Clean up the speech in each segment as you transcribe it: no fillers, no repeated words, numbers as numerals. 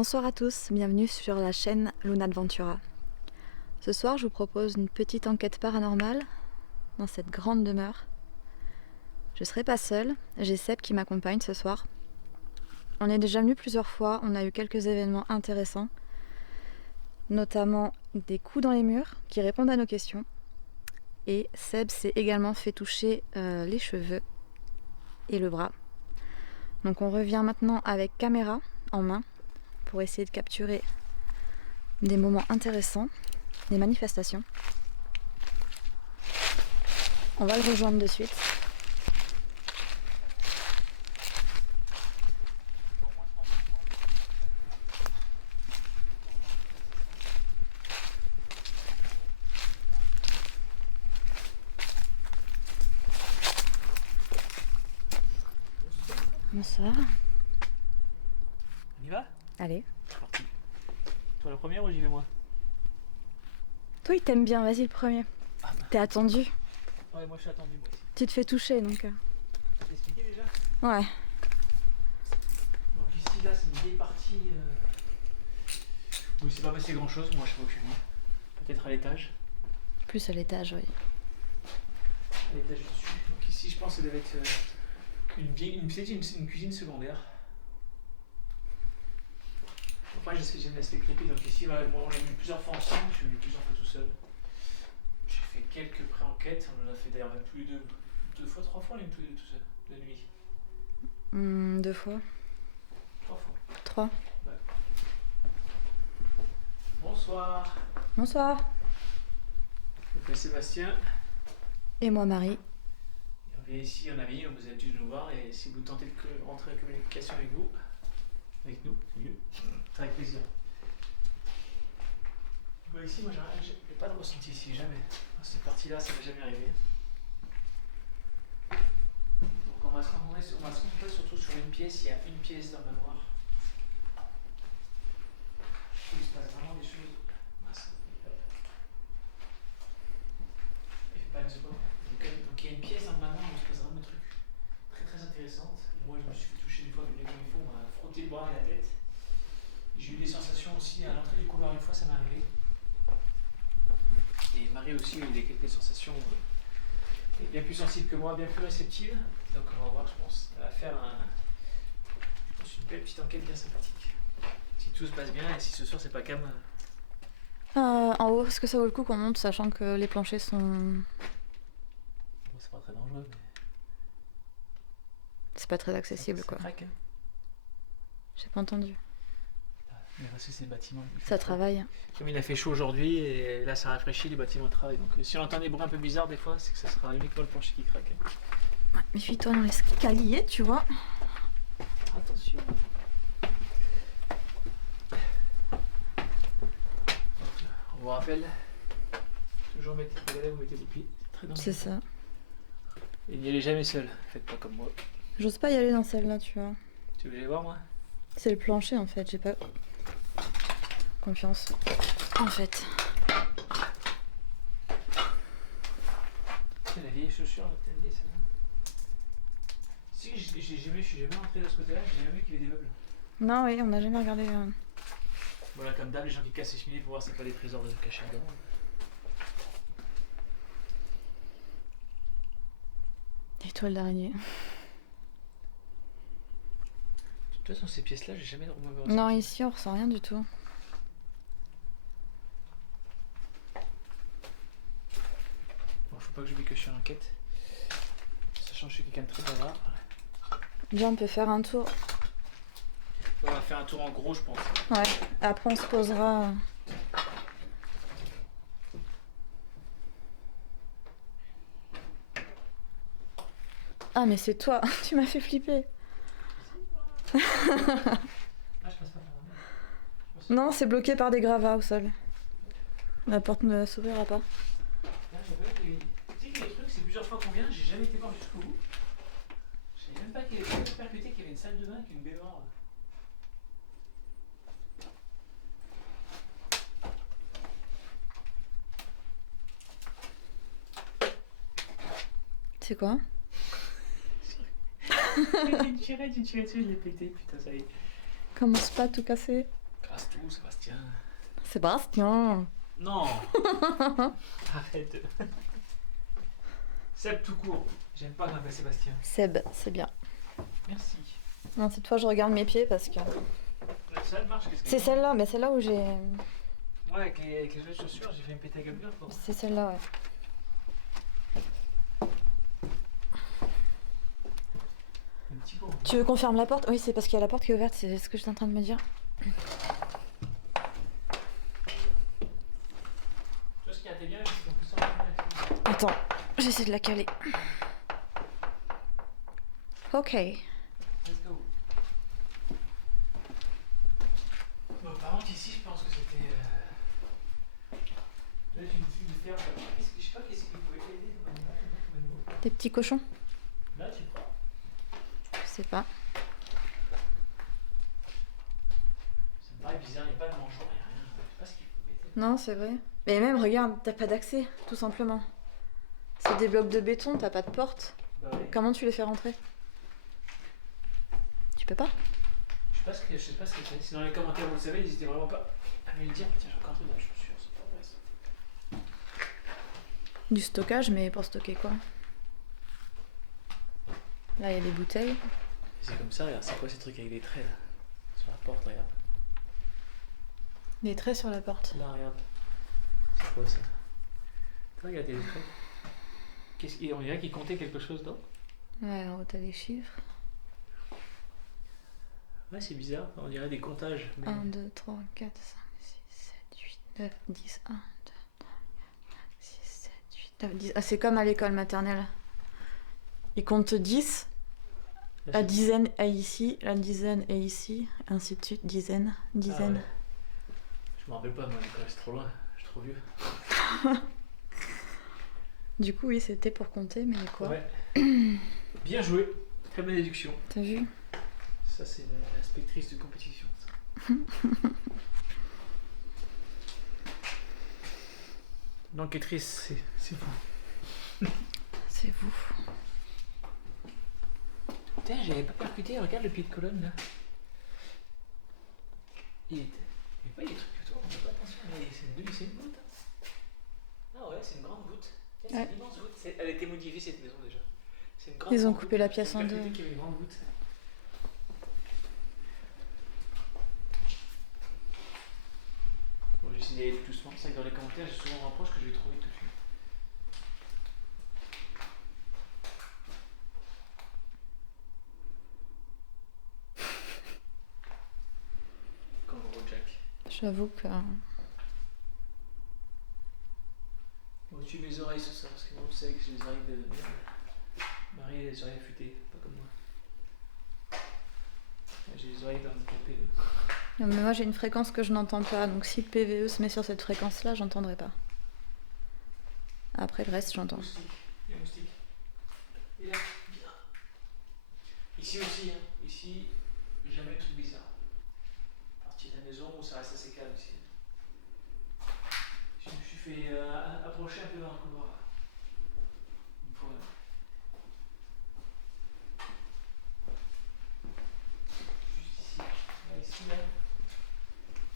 Bonsoir à tous, bienvenue sur la chaîne Lunadventura. Ce soir, je vous propose une petite enquête paranormale dans cette grande demeure. Je serai pas seule, j'ai Seb qui m'accompagne ce soir. On est déjà venu plusieurs fois, on a eu quelques événements intéressants, notamment des coups dans les murs qui répondent à nos questions. Et Seb s'est également fait toucher les cheveux et le bras. Donc on revient maintenant avec caméra en main pour essayer de capturer des moments intéressants, des manifestations. On va le rejoindre de suite. Bonsoir. On y va? Allez. C'est parti. Toi la première ou j'y vais moi? Toi, il t'aime bien, vas-y le premier. Ah bah. T'es attendu. Ouais, moi je suis attendu moi aussi. Tu te fais toucher donc. T'as expliqué déjà? Ouais. Donc ici là c'est une vieille partie. Oui, c'est pas passé grand chose, moi je sais pas où je suis venu. Peut-être à l'étage. Plus à l'étage, oui. À l'étage dessus. Donc ici je pense que ça devait être une cuisine secondaire. Enfin j'aime laisser clipper, donc ici moi, on l'a vu plusieurs fois ensemble, je suis venu plusieurs fois tout seul. J'ai fait quelques pré-enquêtes, on en a fait d'ailleurs même tous les deux fois, 3 fois, on est tous les deux tout seul, de nuit. 2 fois. 3 fois. 3. Ouais. Bonsoir. Bonsoir. Je m'appelle Sébastien. Et moi, Marie. On vient ici en ami, vous avez l'habitude de nous voir et si vous tentez de rentrer en communication avec nous, c'est mieux, c'est avec plaisir. Bon, ici, moi j'ai pas de ressenti ici, jamais. Dans cette partie-là, ça m'est jamais arrivé. Donc on va se concentrer surtout sur une pièce, il y a une pièce dans le manoir. Il se passe vraiment des choses. Il fait pas une seconde. Donc il y a une pièce dans le manoir où il se passe vraiment des trucs très très intéressantes. Moi je me suis fait toucher une fois, mais comme il faut, on m'a frotté le bras et la tête. J'ai eu des sensations aussi à l'entrée du couloir une fois, ça m'est arrivé. Et Marie aussi a eu quelques sensations bien plus sensibles que moi, bien plus réceptives. Donc on va voir, je pense. Elle va faire une belle petite enquête bien sympathique. Si tout se passe bien et si ce soir c'est pas calme. En haut, est-ce que ça vaut le coup qu'on monte, sachant que les planchers sont... Bon, c'est pas très dangereux, mais. C'est pas très accessible, quoi. Ça craque, hein. J'ai pas entendu. Mais parce que c'est le bâtiment. Ça travaille. Comme il a fait chaud aujourd'hui, et là ça rafraîchit, les bâtiments travaillent. Donc si on entend des bruits un peu bizarres des fois, c'est que ça sera uniquement le plancher qui craque. Ouais, méfie-toi dans l'escalier, tu vois. Attention. On vous rappelle, toujours regardez, vous mettez les pieds, c'est très dangereux. C'est ça. Et n'y allez jamais seul, faites pas comme moi. J'ose pas y aller dans celle-là, tu vois. Tu veux aller voir moi? C'est le plancher, en fait, j'ai pas confiance. En fait. C'est la vieille chaussure, là, peut-être liée, celle-là. Si, je suis jamais rentré de ce côté-là, j'ai jamais vu qu'il y avait des meubles. Non, oui, on n'a jamais regardé... Voilà, comme d'hab, les gens qui cassent les cheminées pour voir c'est pas des trésors de cachés dedans. Des toiles d'araignée. De toute façon, ces pièces-là, j'ai jamais remarqué. Non, ici, on ressent rien du tout. Bon, faut pas que j'oublie que je suis en enquête. Sachant que je suis quelqu'un de très bavard. Déjà, on peut faire un tour. On va faire un tour en gros, je pense. Ouais, après on se posera. Ah, mais c'est toi, tu m'as fait flipper. Ah, je passe pas par là. Non, c'est bloqué par des gravats au sol. La porte ne s'ouvrira pas. Là, j'ai pas vu tu sais que les trucs, c'est plusieurs fois qu'on vient, j'ai jamais été voir jusqu'au bout. Je savais même pas qu'il y avait percuté qu'il y avait une salle de bain avec une baignoire là. C'est quoi? Une tirette, je l'ai pété, putain, ça y est. Commence pas à tout casser. c'est tout, Sébastien. Sébastien. Non. Arrête. Seb tout court. J'aime pas qu'on m'appelle Sébastien. Seb, c'est bien. Merci. Non, cette fois je regarde mes pieds parce que... Ça elle marche, qu'est-ce que C'est celle-là, mais celle-là où j'ai... Ouais, avec les autres chaussures, j'ai fait une pétée à gueule bien fort. C'est celle-là, ouais. Un petit peu. Tu veux qu'on ferme la porte? Oui, c'est parce qu'il y a la porte qui est ouverte, c'est ce que j'étais en train de me dire. Tu vois ce qui a été bien, c'est qu'on peut sortir. Attends, j'essaie de la caler. Ok. Let's go. Bon, par contre, ici, je pense que c'était. Là, j'ai une vue de terre. Je sais pas qu'est-ce qu'il pouvait aider comme animal. Des petits cochons? Là, tu crois? Je sais pas. Ça me paraît bizarre, il n'y a pas de mangeoire, il n'y a rien. Je sais pas ce qu'il faut mettre. Non, c'est vrai. Mais même, regarde, t'as pas d'accès, tout simplement. C'est des blocs de béton, t'as pas de porte. Bah oui. Comment tu les fais rentrer? Tu peux pas? Je sais pas ce que c'est. Si dans les commentaires vous le savez, n'hésitez vraiment pas à me le dire. Tiens, j'ai encore un truc dans la chaussure, c'est pas vrai ça. Du stockage, mais pour stocker quoi? Là, il y a des bouteilles. Et c'est comme ça, regarde, c'est quoi ces trucs avec des traits là? Sur la porte, regarde. Des traits sur la porte. Là, regarde. C'est quoi ça? Regarde, il y a des traits. On dirait qu'il comptait quelque chose dedans. Ouais, en haut, t'as des chiffres. Ouais, c'est bizarre, on dirait des comptages. Mais... 1, 2, 3, 4, 5, 6, 7, 8, 9, 10, 1, 2, 3, 4, 5, 6, 7, 8, 9, 10. Ah, c'est comme à l'école maternelle. Ils comptent 10, la dizaine est ici, la dizaine est ici, ainsi de suite, dizaine, dizaine. Ah ouais. Je me rappelle pas, moi, l'école, c'est trop loin, je suis trop vieux. Du coup, oui, c'était pour compter, mais quoi? Ouais. Bien joué, très bonne déduction. T'as vu? Ça, c'est l'inspectrice de compétition. Ça. L'enquêtrice, c'est vous. C'est vous. Putain, j'avais pas percuté, regarde le pied de colonne là. Il y a pas des trucs autour, on n'a pas attention. C'est une goutte. Ah ouais, c'est une grande goutte. C'est Ouais. une immense goutte. Elle a été modifiée cette maison déjà. C'est une grande Ils ont goutte. coupé la pièce en J'ai deux. percuté qu'il y avait une grande goutte. Bon, j'essaie d'aller tout doucement. C'est vrai que dans les commentaires, j'ai souvent un reproche que je vais trop vite dessus. Comme gros Jack. J'avoue que... Au-dessus de mes oreilles ce soir, parce que moi, vous savez que j'ai les oreilles de merde. Marie a les oreilles affûtées, pas comme moi. J'ai les oreilles handicapées. Non, mais moi, j'ai une fréquence que je n'entends pas, donc si le PVE se met sur cette fréquence-là, j'entendrai pas. Après, le reste, j'entends. Moustique. Il y a un moustique. Et là, bien. Ici aussi, hein. Ici, jamais de truc bizarre. Partie de la maison où ça reste assez calme ici. Je me suis fait approcher un peu dans le couloir. Une fois. Juste ici. Là, ici, là.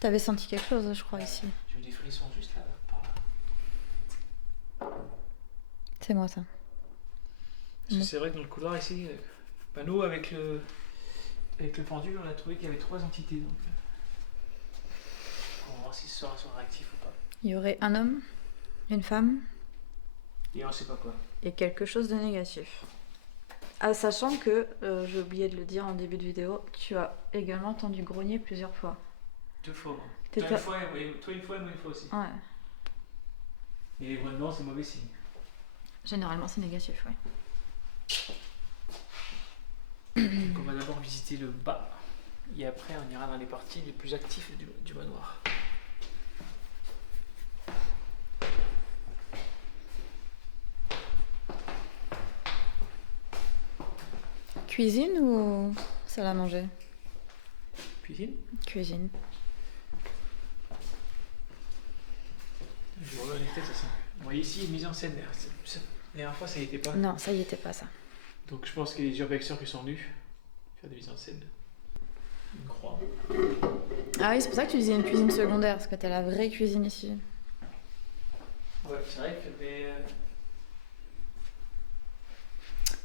T'avais senti quelque chose, je crois, ici. J'ai eu des frissons juste là, par là. C'est moi, ça. Parce que c'est vrai que dans le couloir ici, nous avec le pendule, on a trouvé qu'il y avait 3 entités. Donc, on va voir si ce soir elles sont réactifs ou pas. Il y aurait un homme, une femme, Et on sait pas quoi. et quelque chose de négatif. Ah, sachant que, j'ai oublié de le dire en début de vidéo, tu as également entendu grogner plusieurs fois. 2 fois. T'es Toi pas- une fois, toi une fois et moi une fois aussi. Ouais. Et les grognements, c'est mauvais signe. Généralement, c'est négatif, ouais. Donc on va d'abord visiter le bas. Et après, on ira dans les parties les plus actives du manoir. Cuisine ou salle à manger? Cuisine. Cuisine. Je regarde les têtes, ça sent. Bon, ici, mise en scène. La dernière fois, ça y était pas. Non, ça y était pas, ça. Donc je pense qu'il y a des urbexeurs qui sont venus faire des mises en scène. une croix. Ah oui, c'est pour ça que tu disais une cuisine secondaire, parce que t'as la vraie cuisine ici. Ouais, c'est vrai que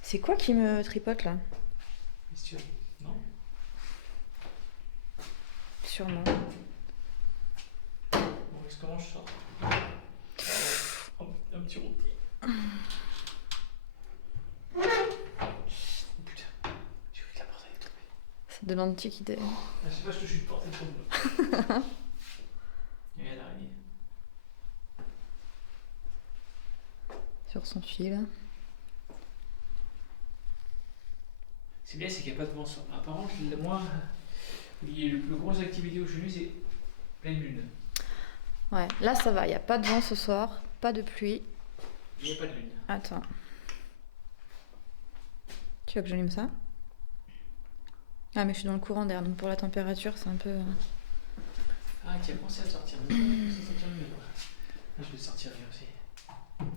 C'est quoi qui me tripote là? question, non? Sûrement. Bon, comment je sors? Un petit rôti. Oh putain, j'ai cru que la porte allait tomber. C'est de l'antiquité. Je sais pas, je touche une porte, elle tombe. Il y a l'araignée. Sur son fil. C'est bien, c'est qu'il n'y a pas de vent. Apparemment, moi, le plus grosse activité où je suis, c'est pleine lune. Ouais, là ça va, il n'y a pas de vent ce soir, pas de pluie. Il n'y a pas de lune. Attends. Tu veux que j'allume ça? Ah mais je suis dans le courant d'air, donc pour la température c'est un peu... Ah, tu as pensé à sortir le mieux. Je vais sortir lui aussi.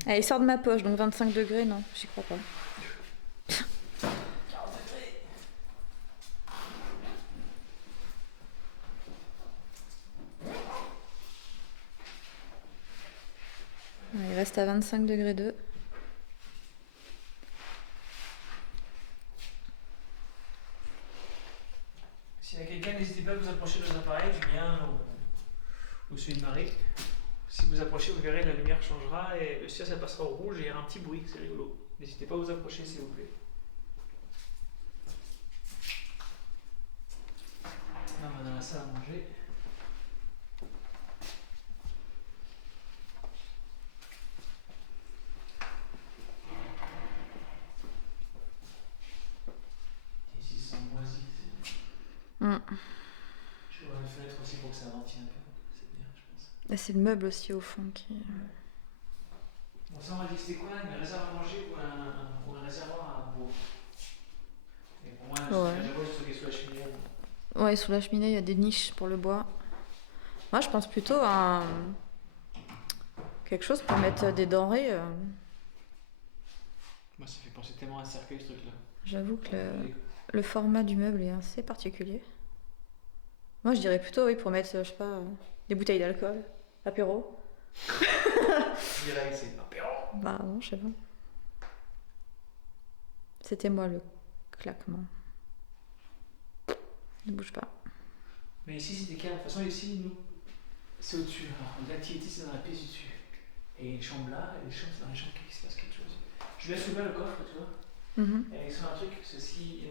Ah, il sort de ma poche, donc 25 degrés, non, j'y crois pas. 40 degrés. Ouais, il reste à 25 degrés 2. S'il y a quelqu'un, n'hésitez pas à vous approcher de vos appareils, du mien ou celui de Marie. Si vous approchez, vous verrez, la lumière changera et le ciel ça passera au rouge et il y aura un petit bruit, c'est rigolo. N'hésitez pas à vous approcher s'il vous plaît. Là, on va dans la salle à manger. Ici, c'est moisi. Je vois la fenêtre aussi pour que ça ventile un peu. C'est bien, je pense. Là c'est le meuble aussi au fond qui... Bon, ça, on m'a dit que c'était quoi, une réserve à manger ou un réservoir à boire. Et pour moi, Ouais. le réservoir, c'est stocké sous la cheminée. Ouais, sous la cheminée il y a des niches pour le bois. Moi je pense plutôt à quelque chose pour mettre des denrées. Moi, ça fait penser tellement à un cercueil, ce truc-là. J'avoue que le format du meuble est assez particulier. Moi je dirais plutôt oui pour mettre, je sais pas, des bouteilles d'alcool, apéro. Je dirais que c'est apéro. Bah non, je sais pas. C'était moi le claquement. Ne bouge pas. Mais ici, c'était calme. De toute façon, ici, nous, c'est au-dessus. Alors, l'activité, c'est dans la pièce du dessus. Et il y a une chambre là, et les chambres, c'est dans les chambres qui se passe quelque chose. Je laisse ouvert le coffre, tu vois. Et sur un truc, parce que si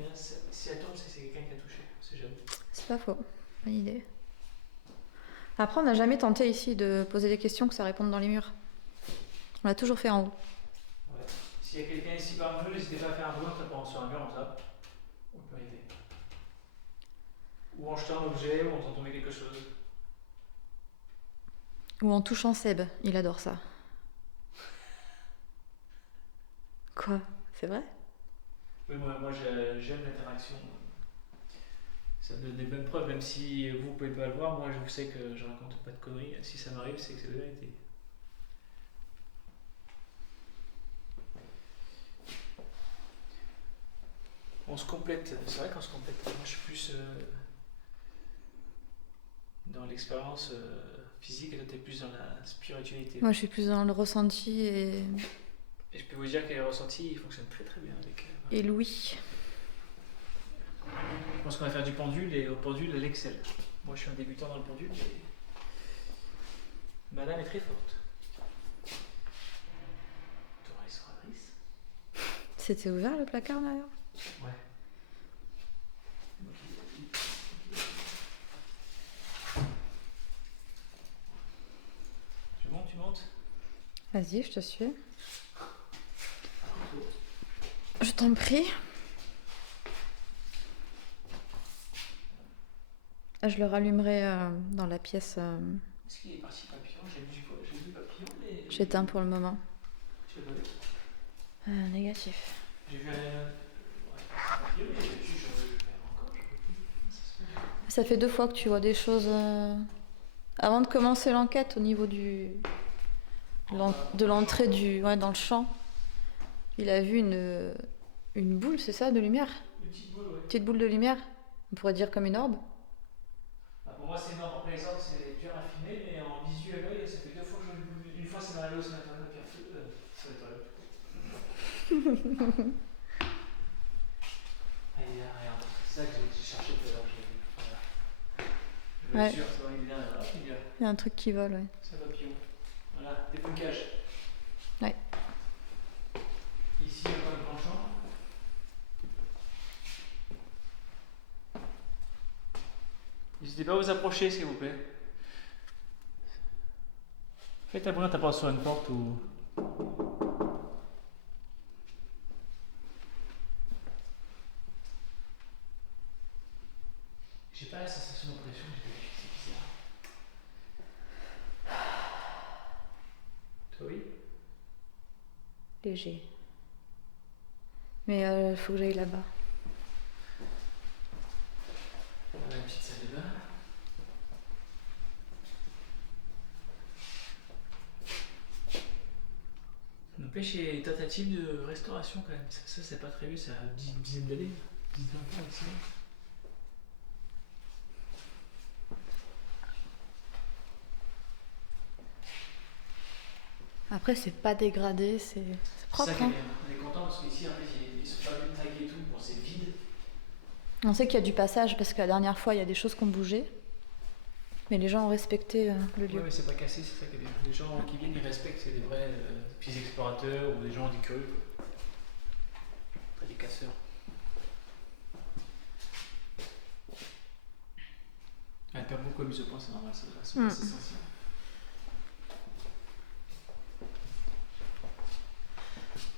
elle tombe, c'est quelqu'un qui a touché. C'est jamais. C'est pas faux. Bonne idée. Après, on n'a jamais tenté ici de poser des questions que ça réponde dans les murs. On l'a toujours fait en haut. Ouais. S'il y a quelqu'un ici parmi nous, n'hésitez pas à faire un bruit en tapant sur un mur comme ça. On peut aider. Ou en jetant un objet, ou en faisant tomber quelque chose. Ou en touchant Seb. Il adore ça. Quoi? C'est vrai? Oui, moi j'aime l'interaction. Ça donne des bonnes preuves, même si vous pouvez pas le voir. Moi, je sais que je raconte pas de conneries. Si ça m'arrive, c'est que c'est la vérité. On se complète. C'est vrai qu'on se complète. Moi, je suis plus dans l'expérience physique et toi, t'es plus dans la spiritualité. Moi, je suis plus dans le ressenti et Et je peux vous dire que les ressentis, ils fonctionnent très très bien avec. et Louis. Je pense qu'on va faire du pendule et au pendule, elle excelle. Moi, je suis un débutant dans le pendule, mais madame est très forte. Doris Rodriguez. C'était ouvert le placard d'ailleurs? Ouais. Tu montes. Vas-y, je te suis. Je t'en prie. Je le rallumerai dans la pièce. Est-ce qu'il est parti papillon? J'ai vu papillon, mais. J'éteins pour le moment. Tu l'as pas vu? Négatif. J'ai vu un. Papillon, mais je encore. Ça fait 2 fois que tu vois des choses. Avant de commencer l'enquête, au niveau de l'entrée dans le champ, il a vu une boule, c'est ça, de lumière? Une petite boule, ouais. Petite boule de lumière. On pourrait dire comme une orbe. moi c'est énorme. Après les ordres, c'est dur à filmer, mais en visu à l'œil, ça fait 2 fois que je vois une boule. Une fois, c'est dans la l'eau, c'est naturel, puis ça va être là. Allez, là, regarde. C'est ça que j'ai cherché tout à l'heure, j'ai vu. Voilà. Je veux être sûr, ça va, il vient. Hop, il vient. Il y a un truc qui vole, ouais. C'est un papillon. Voilà, déblocage. Ouais. Ici, encore une grande chambre. N'hésitez pas à vous approcher, s'il vous plaît. Faites un bruit en tapant sur une porte ou. J'ai pas la sensation d'oppression que j'ai d'habitude, c'est bizarre. Toi, oui? Léger. Mais faut que j'aille là-bas. On a une petite salle de bain. N'empêche, il y a des tentatives de restauration quand même. Ça c'est pas très vieux, ça a une dizaine d'années. 10-20 ans ici. Après, c'est pas dégradé, c'est C'est propre. ça qui est Hein. bien. On est content parce qu'ici, en fait, ils sont pas venus taguer et tout. Bon, c'est vide. On sait qu'il y a du passage parce que la dernière fois, il y a des choses qui ont bougé. Mais les gens ont respecté le Oui, lieu. mais c'est pas cassé, c'est ça qui est bien. Les gens qui viennent, ils respectent, c'est des vrais petits explorateurs ou des gens du curieux. Pas des casseurs. Elle perd beaucoup à mise au point, c'est normal, ça doit être assez sensible.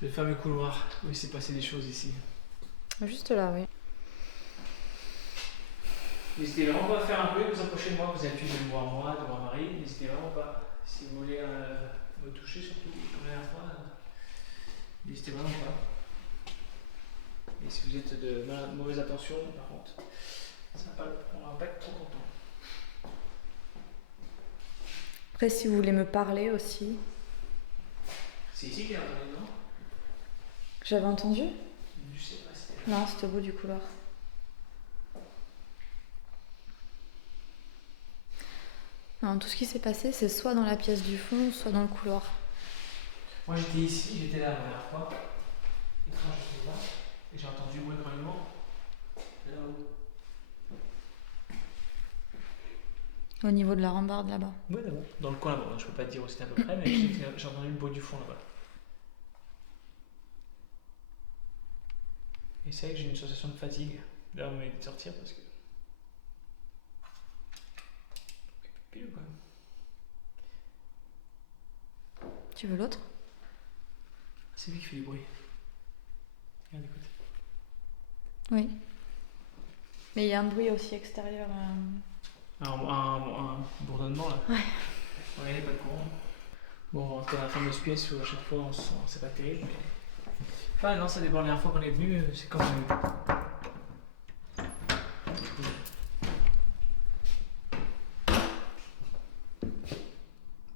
Le fameux couloir où il s'est passé des choses ici. Juste là, oui. N'hésitez vraiment pas à faire un bruit, vous approchez de moi, vous avez l'habitude de me voir moi, de voir Marie. N'hésitez vraiment pas. Si vous voulez me toucher, surtout la première fois, n'hésitez vraiment pas. Et si vous êtes de mauvaise attention, par contre, on va pas être trop content. Après, si vous voulez me parler aussi. C'est ici qu'il y a entendu, non? J'avais entendu? Je sais pas, c'était là. Non, c'était au bout du couloir. Non, tout ce qui s'est passé, c'est soit dans la pièce du fond, soit dans le couloir. Moi j'étais ici, j'étais là la première fois. Et quand j'étais là, et j'ai entendu le bruit de grognement. Là-haut. Au niveau de la rambarde là-bas. Oui, là-bas. Dans le coin là-bas, je peux pas te dire où c'était à peu près, mais je sais que j'ai entendu le bruit du fond là-bas. Et c'est vrai que j'ai une sensation de fatigue. Là, on m'a dit de sortir parce que. Pile ou quoi? Tu veux l'autre? C'est lui qui fait du bruit. Regarde, écoute. Oui. Mais il y a un bruit aussi extérieur. Un bourdonnement là. Ouais. Regardez, pas de courant. Bon, on va rentrer dans la fameuse pièce où à chaque fois c'est pas terrible, mais. Enfin, non, ça dépend. La dernière fois qu'on est venu, c'est comme.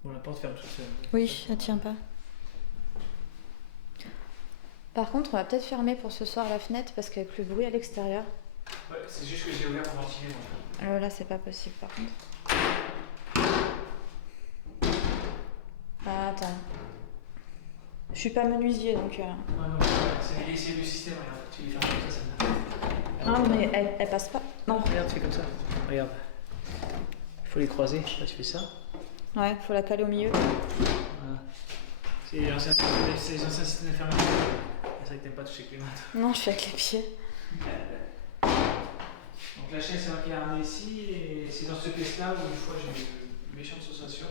Bon, la porte ferme toute seule. Oui, ça tient pas. Par contre, on va peut-être fermer pour ce soir la fenêtre parce qu'avec le bruit à l'extérieur. Ouais, c'est juste que j'ai ouvert pour ventiler moi. Là, c'est pas possible par contre. Ah, attends. Je suis pas menuisier donc. Ah non, c'est le système, regarde. Tu les fermes comme ça me. Ah, mais elle passe pas. Non. Regarde, fais comme ça. Regarde. Il faut les croiser. Là, tu fais ça. Ouais, faut la caler au milieu. Voilà. C'est les anciens systèmes de fermeture. C'est vrai que t'aimes pas toucher avec les mains. Non, je fais avec les pieds. Donc la chaise, c'est moi qui l'ai ramenée ici, et c'est dans ce pièce-là où une fois j'ai eu une méchante sensation.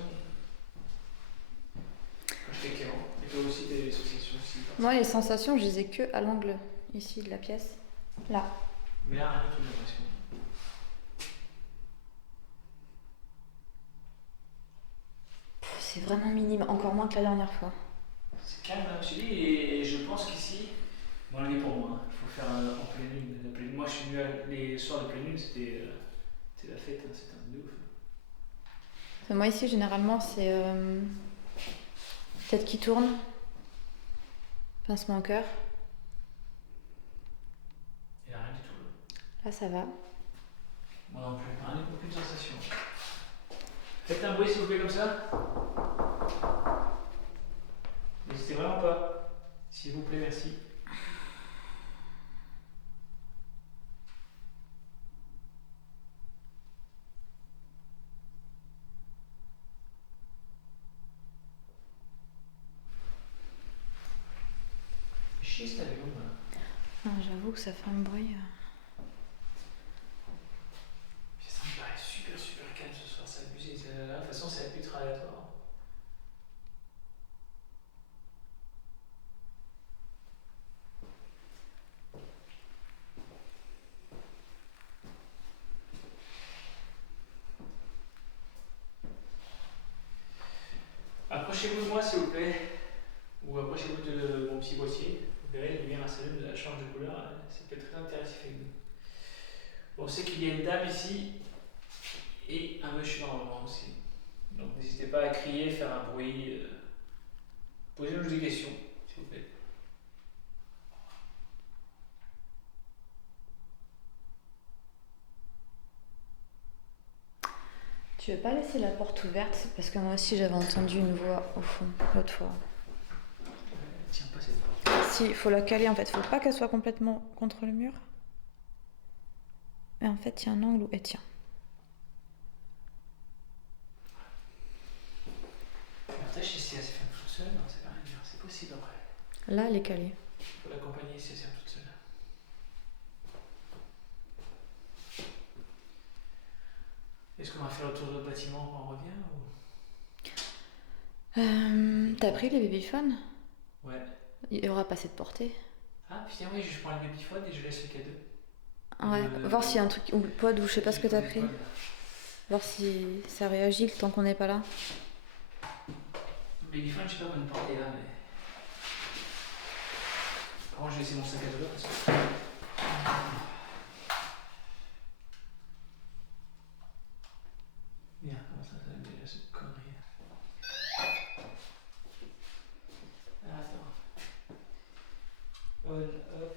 Quand j'étais Clément. Et toi aussi, t'as eu des sensations aussi. Moi, les sensations, je les ai que à l'angle ici de la pièce. Là. Mais là, rien du tout, j'ai l'impression. C'est vraiment minime, encore moins que la dernière fois. C'est calme, hein, je te dis, et je pense qu'ici, bon, l'année pour moi, il faut faire en pleine lune. La pleine lune. Moi, je suis venu les soirs de pleine lune, c'était la fête, hein, c'était un truc de ouf. Moi, ici, généralement, c'est tête qui tourne, pincement au cœur. Il n'y a rien du tout là. Là, ça va. Moi non plus, aucune sensation. Faites un bruit s'il vous plaît comme ça. N'hésitez vraiment pas. S'il vous plaît, merci. Chier cet avion là. Non, j'avoue que ça fait un bruit. Ça me paraît super calme ce soir, c'est abusé. De toute façon, c'est ultra aléatoire. Approchez-vous de moi s'il vous plaît, ou approchez-vous de mon petit boîtier. Vous verrez, la lumière s'allume, elle change de couleur, c'est peut-être très intéressant avec nous. On sait qu'il y a une dame ici et un monsieur normalement aussi. Donc n'hésitez pas à crier, faire un bruit. Posez-nous des questions, s'il vous plaît. Tu veux pas laisser la porte ouverte? Parce que moi aussi j'avais entendu une voix au fond l'autre fois. Tiens pas cette porte. Si, il faut la caler en fait. Faut pas qu'elle soit complètement contre le mur. Et en fait, il y a un angle où elle tient. L'avantage, si elle se ferme toute seule, ça veut rien dire. C'est possible après. Là, elle est calée. Il faut l'accompagner si elle se ferme toute seule. Est-ce qu'on va faire le tour de bâtiment quand on revient ou... T'as pris les babyphones? Ouais. Il y aura pas cette portée. Ah putain oui, je prends le babyphone et je laisse le cadeau. Ouais, voir s'il y a un truc, ou le pod, ou je sais pas ce que t'as pris. Voir si ça réagit le temps qu'on n'est pas là. Le babyphone, je sais pas comment le porter là, mais... Comment je vais laisser mon sac à dos là parce que... Bien, comment ça va déjà cette connerie là. Ah, attends. On, off.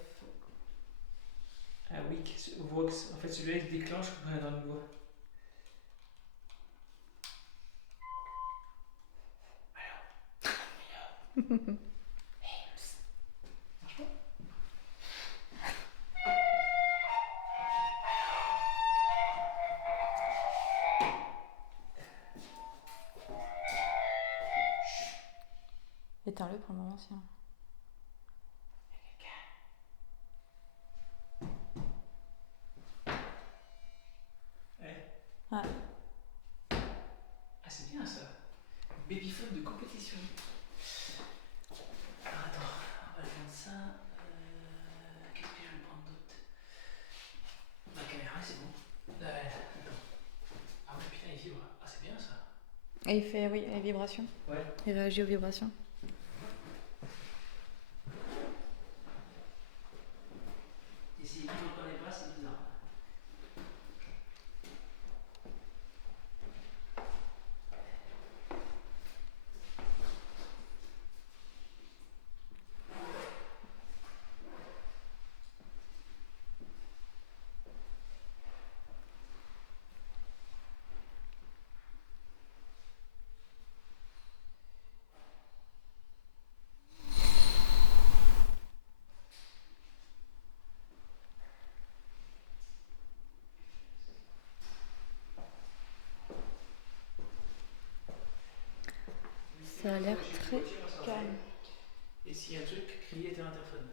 Ah oui, Vox. En fait, celui-là il se déclenche quand on est dans le bois. Éteins-le pour le moment, sinon. Ah, c'est bien ça. Babyphone de compétition. Alors attends, on va prendre ça. Qu'est-ce que je vais prendre d'autre? La caméra, c'est bon. Attends. Ah ouais, putain, il vibre. Ah, c'est bien ça. Et il fait, oui, les vibrations. Ouais. Il réagit aux vibrations. Et s'il vibre pas les bras, c'est bizarre. Ça a l'air très calme. Et s'il y a un truc, criez à l'interphone.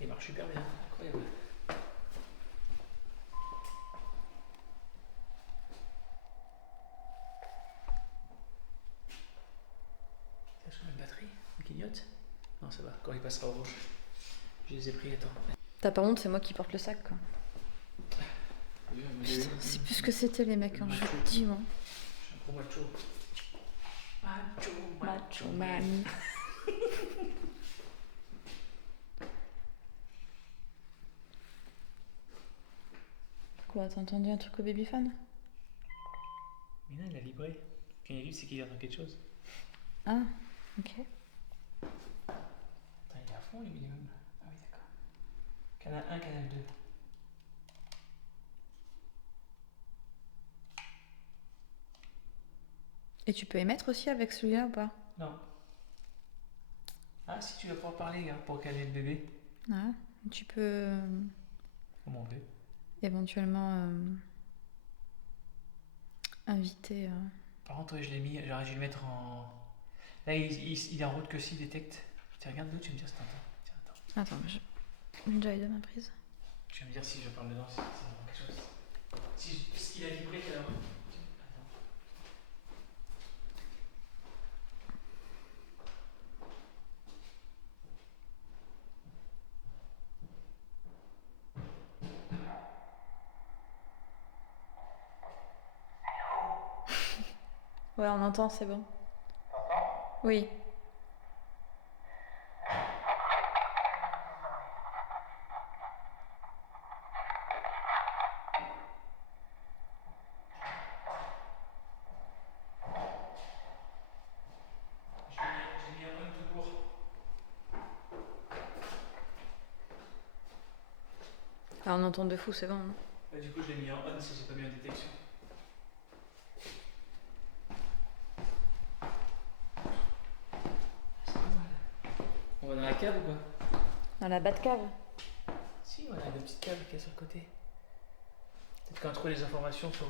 Il marche super bien, incroyable. T'as changé de batterie? Il clignote? Non, ça va, quand il passera au rouge. Je les ai pris, attends. T'as pas honte, c'est moi qui porte le sac, quoi. Putain, c'est plus ce que c'était les mecs, hein, je te dis, moi. Je suis un gros macho. Macho man. Quoi, t'as entendu un truc au babyphone? Mais non, il a vibré. Quand il a vu, c'est qu'il entend quelque chose. Ah, ok. Attends, il est à fond, lui, minimum. Ah oui, d'accord. Canal 1, canal 2. Et tu peux émettre aussi avec celui-là ou pas? Non. Ah, si tu vas pouvoir parler hein, pour caler le bébé. Ah, tu peux Comment on fait? éventuellement inviter. Par contre, ouais, je l'ai mis, j'aurais dû le mettre en. Là, il est en route que s'il détecte. Tu regardes d'où tu vas me dire si t'entends. Tiens, attends. Attends, je déjà de ma prise. Tu vas me dire si je parle dedans, si c'est quelque chose. Si il a vibré tout à l'heure. Attends. Ouais, on entend, c'est bon. Oui. J'ai mis un on tout court. Ah, on entend de fou, c'est bon. Hein. Bah, du coup, je l'ai mis en on si j'ai pas mis en détection. C'est pas mal. On va dans la cave ou quoi? Dans la Batcave. Si, on a deux petites caves qu'il y a sur le côté. Peut-être qu'on a trouvé des informations sur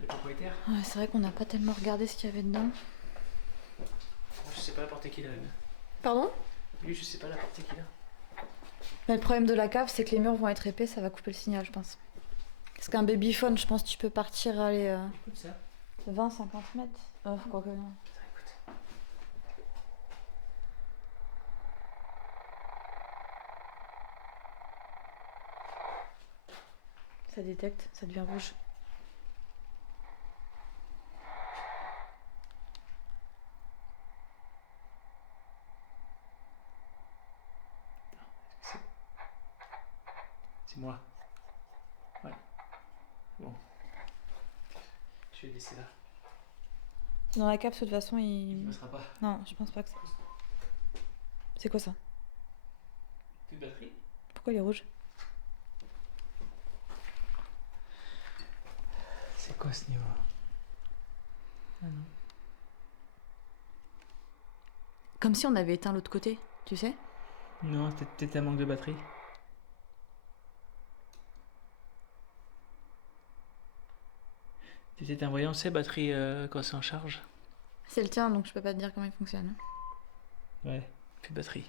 les propriétaires. Ouais, c'est vrai qu'on n'a pas tellement regardé ce qu'il y avait dedans. Je sais pas la portée qu'il a. Lui. Pardon? Lui, je sais pas la portée qu'il a. Mais le problème de la cave, c'est que les murs vont être épais, ça va couper le signal, je pense. Parce qu'un babyphone, je pense que tu peux partir aller Écoute ça. 20-50 mètres. Quoi que non. Attends, écoute. Ça détecte, ça devient rouge. C'est moi. Ouais. Bon. Je vais laisser là. Dans la cave, de toute façon, Il il. passera pas. Non, je pense pas que ça. C'est quoi ça? Plus de batterie? Pourquoi il est rouge? C'est quoi ce niveau? Ah non. Comme si on avait éteint l'autre côté, tu sais? Non, peut-être un manque de batterie. C'est peut-être un voyant, c'est batterie quand c'est en charge. C'est le tien, donc je peux pas te dire comment il fonctionne. Ouais, plus de batterie.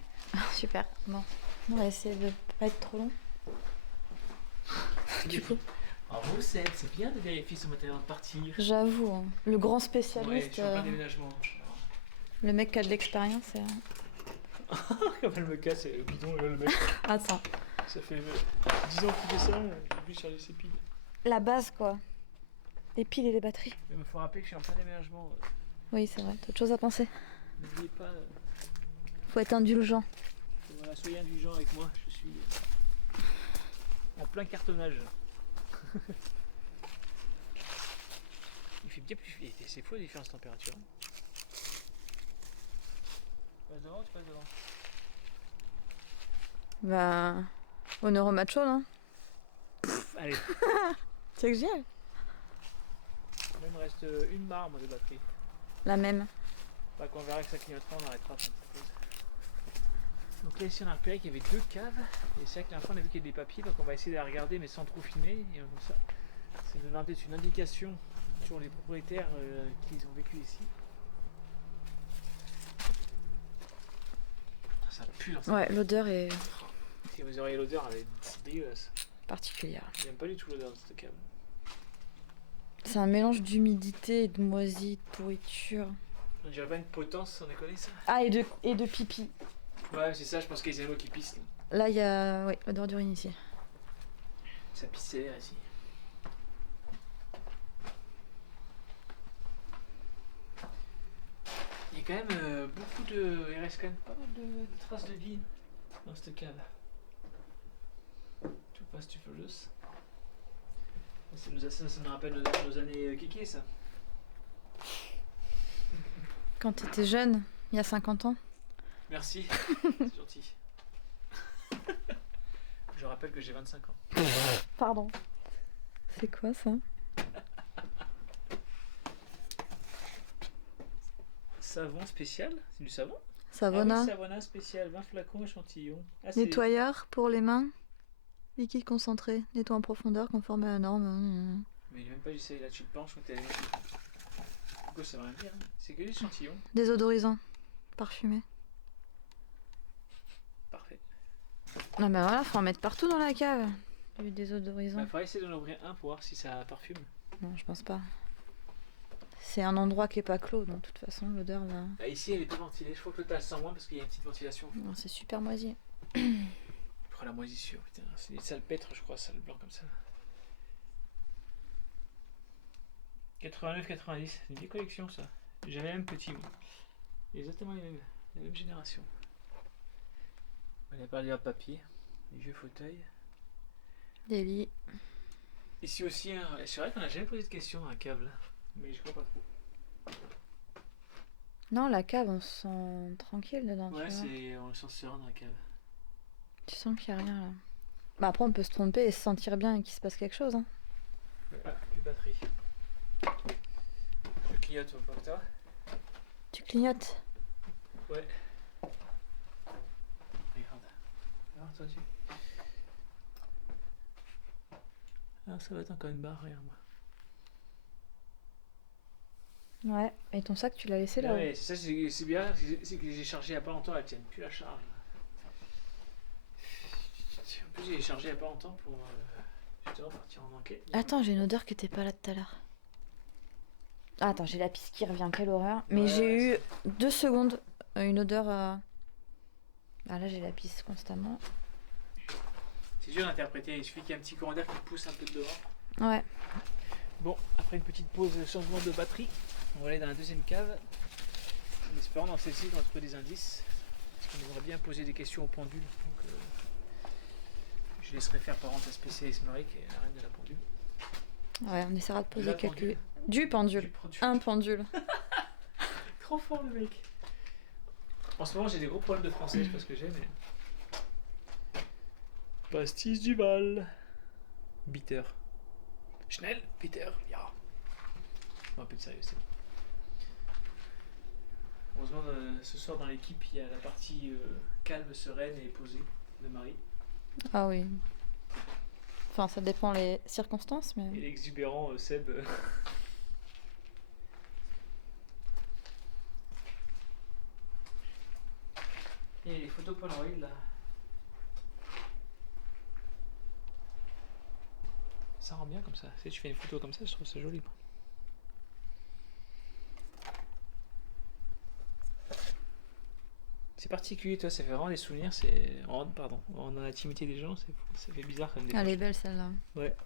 Super. Bon, on va essayer de pas être trop long. Du coup, Bravo Seb, c'est bien de vérifier son matériel avant de partir. j'avoue, hein, le grand Ouais, spécialiste, je suis en plein déménagement. le mec qui a de l'expérience. Comme elle me casse le bidon, le mec. Attends, Ça fait 10 ans qu'il fait ça, j'ai vu charger ses piles. la base quoi. Les piles et les batteries. Il me faut rappeler que je suis en plein déménagement. Oui, c'est vrai, t'as autre chose à penser. N'oubliez pas, Faut être indulgent. voilà, soyez indulgents avec moi, je suis en plein cartonnage. Il fait bien plus. C'est fou la différence de température. Tu passes devant ou tu passes devant? Bah, honneur au match chaud, hein. Allez, Tu sais que j'y ai. il me reste une barre moi, de batterie. La même. Bah, quand on verra que ça clignotera, on arrêtera de faire cette pause. Donc là ici on a repéré qu'il y avait deux caves. Et c'est vrai que la dernière fois on a vu qu'il y avait des papiers, donc on va essayer de la regarder mais sans trop filmer. Et comme ça, ça nous donne peut-être une indication sur les propriétaires qui ont vécu ici. Ça pue dans cette Ouais, l'odeur est Si vous auriez l'odeur, c'est dégueulasse. particulière. J'aime pas du tout l'odeur de cette cave. C'est un mélange d'humidité et de moisie, de pourriture. On dirait pas une potence, sans déconner ça. Ah, et de pipi. Ouais, c'est ça, je pense qu'il y a des animaux qui pissent. Là. Là, il y a ouais, l'odeur d'urine ici. Ça pisse sévère ici. Il y a quand même beaucoup de. Il reste quand même pas mal de traces de vie dans cette cave. Tout pas stupeuse. Ça nous rappelle nos années kéké, ça. Quand t'étais jeune, il y a 50 ans. Merci, c'est gentil. Je rappelle que j'ai 25 ans. Pardon. C'est quoi ça? Savon spécial? C'est du savon? Savona. Ah oui, Savona spécial, 20 flacons échantillons. Ah, c'est- Nettoyeur pour les mains. Liquide concentré. Nettoie en profondeur conforme à la norme. Mais il n'est même pas j'essaye, là tu te penches ou t'es allé. Pourquoi ça veut rien dire hein. C'est que l'échantillon. Désodorisant. Parfumé. Parfait. Ah bah voilà, faut en mettre partout dans la cave. Du désodorisant. Il faudrait essayer d'en ouvrir un pour voir si ça parfume. Non, je pense pas. C'est un endroit qui est pas clos, donc de toute façon, l'odeur là. Là, ici elle est pas ventilée, je crois que le tas sent moins parce qu'il y a une petite ventilation. Non, c'est super moisi. Oh la moisissure, putain, c'est des salpêtres je crois, sale blanc comme ça. 89-90, c'est une vieille collection ça. J'avais même petit moi. Exactement les mêmes, la même génération. On a parlé de papier, les vieux fauteuils. Des lits. Ici aussi, hein, c'est vrai qu'on a jamais posé de questions dans la cave là, mais je crois pas trop. Non, la cave, on se sent tranquille dedans. Ouais, tu vois. c'est on le sent serein dans la cave. Tu sens qu'il n'y a rien là. Bah après, on peut se tromper et se sentir bien et qu'il se passe quelque chose. Hein. Ah, plus de batterie. Je clignote au porteur. Tu clignotes. Ouais. Regarde. Alors toi tu. Alors ça va être encore une barre, regarde-moi. Ouais. Et ton sac, tu l'as laissé là. Ouais, c'est ça, c'est bien, c'est que j'ai chargé il y a pas longtemps, elle tienne plus la charge. En plus, j'ai chargé il y a pas longtemps pour justement partir en enquête. Attends, j'ai une odeur qui était pas là tout à l'heure. Ah, attends, j'ai la pisse qui revient, quelle horreur. Mais Ouais, j'ai eu 2 secondes une odeur. Ah là, j'ai la pisse constamment. C'est dur d'interpréter, il suffit qu'il y ait un petit courant d'air qui pousse un peu de devant. Ouais. Bon, après une petite pause de changement de batterie, on va aller dans la deuxième cave. En espérant dans celle-ci qu'on va trouver des indices. Parce qu'on aimerait bien poser des questions au pendule. Donc, je laisserai faire par exemple la spécialiste Marie qui est la reine de la pendule. Ouais, on essaiera de poser La quelques. pendule. Du pendule. Du pendule. Un pendule. Trop fort le mec. En ce moment j'ai des gros problèmes de français, c'est pas ce que j'ai mais. Pastis du Val. Bitter. Schnell, Peter, ja. Bon, un peu de sérieux, c'est bon. Heureusement, ce soir dans l'équipe, il y a la partie calme, sereine et posée de Marie. Ah oui. Enfin, ça dépend les circonstances, mais. Et l'exubérant Seb. Et les photos Polaroid là. Ça rend bien comme ça. Si tu fais une photo comme ça, je trouve ça joli. Moi. C'est particulier, toi, ça fait vraiment des souvenirs. C'est pardon, en intimité des gens, ça fait bizarre comme des Elle fois. est belle celle-là. Ouais.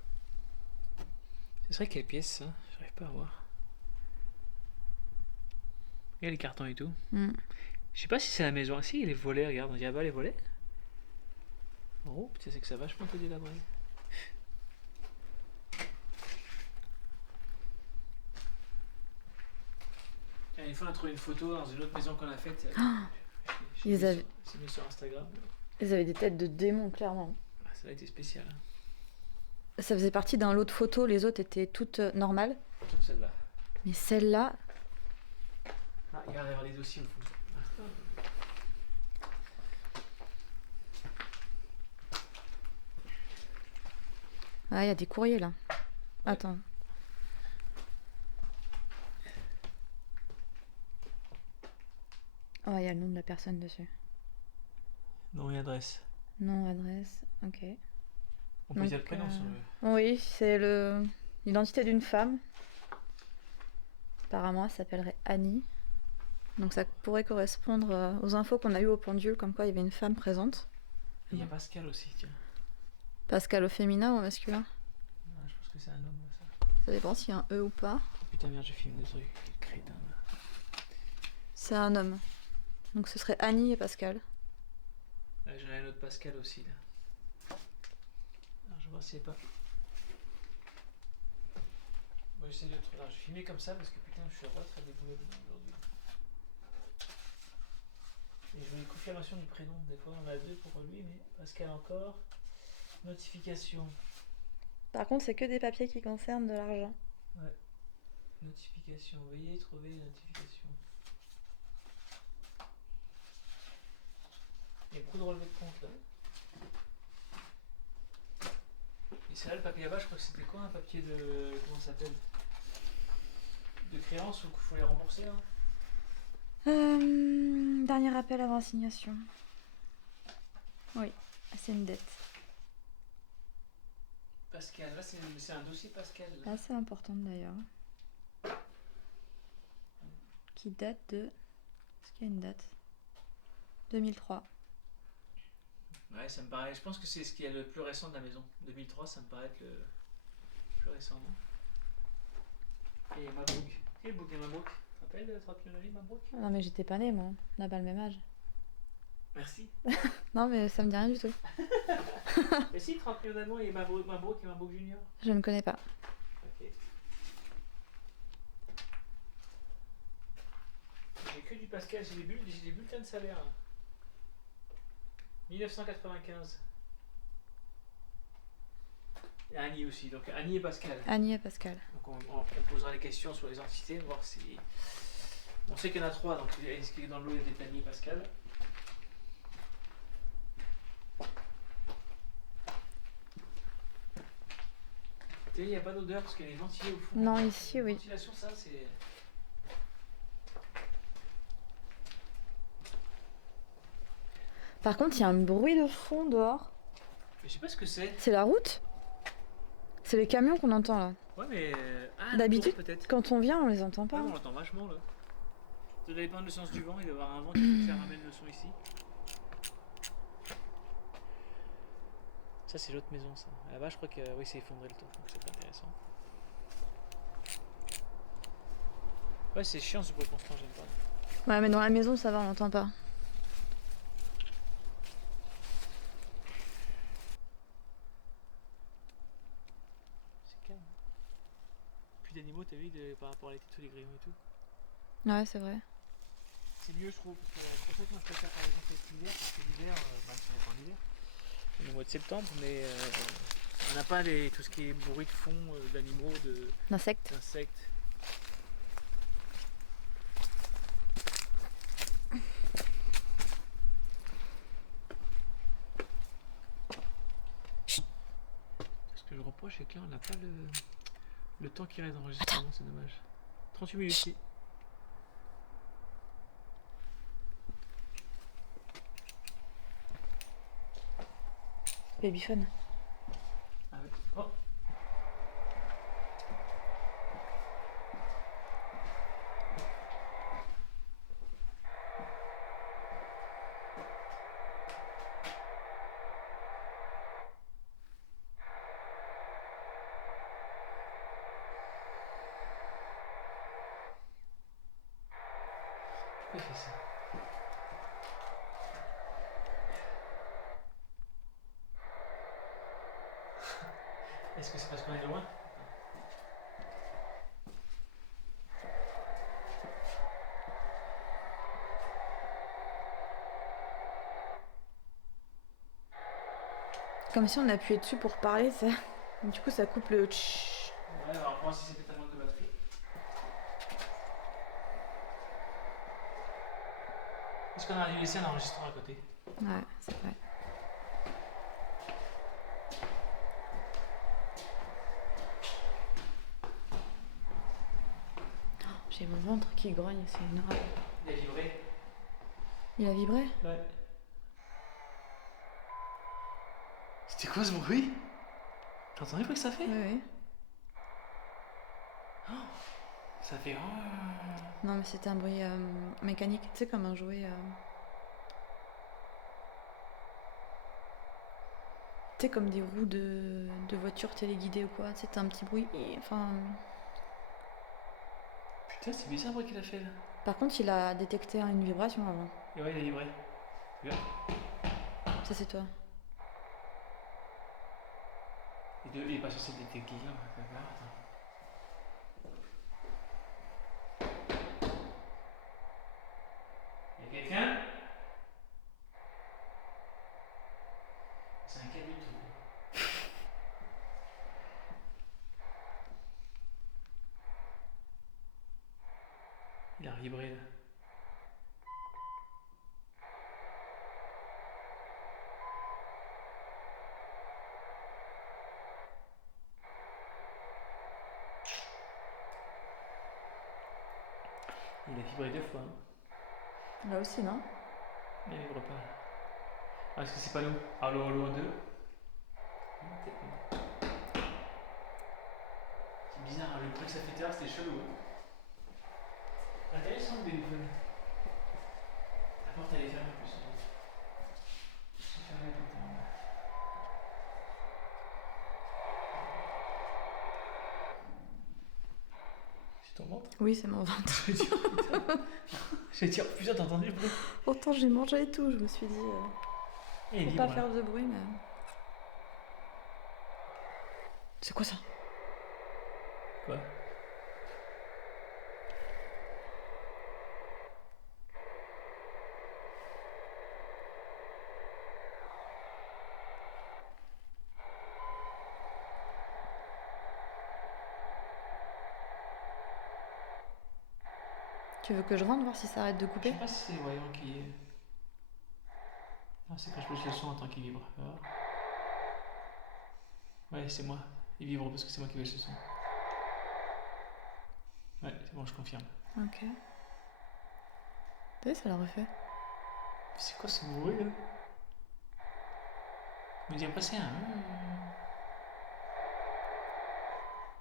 Ce serait quelle pièce ça? J'arrive pas à voir. Il y a les cartons et tout. Mm. Je sais pas si c'est la maison. Si, les volets, regarde, on dirait pas les volets. Oh, putain, c'est que ça va vachement te délabré. Une fois, on a trouvé une photo dans une autre maison qu'on a faite. C'est mis sur Instagram. Ils avaient des têtes de démons, clairement. Ah, ça a été spécial. Hein. Ça faisait partie d'un lot de photos, les autres étaient toutes normales. Comme celle-là. Mais celle-là. Ah, il va y avoir des dossiers au fond. Ah, il y a des courriers là. Ouais. Attends. Oh, il y a le nom de la personne dessus. Nom et adresse. Nom, adresse, ok. On peut Donc, dire le prénom si on veut. Oui, c'est l'identité d'une femme. Apparemment, elle s'appellerait Annie. Donc ça pourrait correspondre aux infos qu'on a eues au pendule, comme quoi il y avait une femme présente. Il y a Pascal aussi, tiens. Pascal au féminin ou au masculin? Ah, je pense que c'est un homme ça. Ça dépend s'il y a un E ou pas. Oh, putain merde, je filme des trucs. Crétin. C'est un homme. Donc ce serait Annie et Pascal. Là, j'en ai un autre Pascal aussi là. Alors je vais voir s'il n'y a pas. Bon, j'essaie de trouver. Alors, je filmais comme ça parce que putain, je suis heureux de faire des boulots aujourd'hui. Et je veux une confirmation du prénom. Des fois, on a deux pour lui, mais Pascal encore. Notification. Par contre, c'est que des papiers qui concernent de l'argent. Ouais. Notification. Veuillez trouver les notifications. Il y a beaucoup de relevés de compte là. Et c'est là le papier là-bas, je crois que c'était quoi un papier de. Comment ça s'appelle? De créance ou qu'il faut les rembourser là? Dernier appel avant assignation. Oui, c'est une dette. Pascal, là c'est un dossier Pascal. Là. Assez importante d'ailleurs. Qui date de. Est-ce qu'il y a une date? 2003. Ouais, ça me paraît. Je pense que c'est ce qui est le plus récent de la maison. 2003, ça me paraît être le plus récent. Et Mabrouk. Quel bouquin Mabrouk? Tu te rappelles de 30 millions de vie, Mabrouk? Non, mais j'étais pas née, moi. On n'a pas le même âge. Merci. Non, mais ça me dit rien du tout. Mais si, 30 millions d'amants et Mabrouk et Mabrouk Junior. Je ne connais pas. Ok. J'ai que du Pascal, j'ai des bulletins de salaire. 1995. Et Annie aussi, donc Annie et Pascal. Annie et Pascal. Donc on posera les questions sur les entités, voir si. On sait qu'il y en a 3, donc est-ce qu'il est dans le lot il y a des Annie et Pascal? Il n'y a pas d'odeur parce qu'elle est ventilée au fond. Non, ici, oui. La ventilation, ça, c'est. Par contre, il y a un bruit de fond dehors. Je sais pas ce que c'est. C'est la route? C'est les camions qu'on entend là. Ouais, mais. Ah, D'habitude, peut-être. quand on vient, on les entend pas. Ouais, on l'entend vachement là. Ça doit dépendre du sens du vent, il doit y avoir un vent qui fait que ça ramène le son ici. Ça, c'est l'autre maison, ça. Là-bas, je crois que oui, c'est effondré le toit, donc c'est pas intéressant. Ouais, c'est chiant ce bruit constant, j'aime pas. Ouais, mais dans la maison, ça va, on l'entend pas. C'est calme. Plus d'animaux, t'as vu, par rapport à l'été, tous les grillons et tout. Ouais, c'est vrai. C'est mieux, je trouve, parce que c'est pour ça que moi je préfère par exemple avec l'hiver, parce que l'hiver, on est pas en hiver. On est au mois de septembre, mais on n'a pas tout ce qui est bruit de fond d'animaux, D'insectes. d'insectes. Ce que je reproche, c'est que là, on n'a pas le temps qui reste d'enregistrement, c'est dommage. 38 minutes ici. Babyphone. Ah ouais. Oh. Pourquoi il fait ça? Est-ce que c'est parce qu'on est loin? Comme si on appuyait dessus pour parler, ça. Du coup, ça coupe le tch. Ouais, alors voir si c'est peut-être un manque de batterie. Est-ce qu'on aurait dû laisser un enregistreur à côté? Ouais, c'est vrai. Oh, j'ai mon ventre qui grogne, c'est énorme. Il a vibré. Il a vibré? Ouais. C'était quoi ce bruit? T'as entendu le bruit que ça fait? Oui, oui. Ça fait. Non, mais c'était un bruit mécanique, tu sais, comme un jouet. Tu sais, comme des roues de voiture téléguidée ou quoi. C'était un petit bruit. Enfin. Putain, c'est bizarre le bruit qu'il a fait là. Par contre, il a détecté une vibration avant. Et ouais, il a vibré. Regarde. Ça, c'est toi. Il est pas censé détecter là, on va voir. Attends. Il y a quelqu'un? C'est un cadeau. vibré 2 fois. Hein. Là aussi, non? Mais il vibre pas. Ah, est-ce que c'est pas nous? Allo, allo, 2. Peut-être nous. C'est bizarre, hein, le bruit que ça fait tout à l'heure, c'était chelou. Hein. Intéressant le téléphone. La porte elle est fermée en plus. C'est fermé la porte. C'est ton ventre? Oui, c'est mon ventre. Je vais dire, putain, t'as entendu le bruit? Pourtant, j'ai mangé et tout, je me suis dit... Il faut pas faire de bruit, mais... C'est quoi ça? Quoi? Tu veux que je rentre voir si ça arrête de Je couper? sais pas si c'est le voyant qui est. Ah, c'est quand je pose le son en tant qu'il vibre. Ouais, c'est moi. Il vibre parce que c'est moi qui baisse le son. Ouais, c'est bon, je confirme. Ok. T'as vu, ça l'a refait. C'est quoi ce bruit là? Me dit passer un.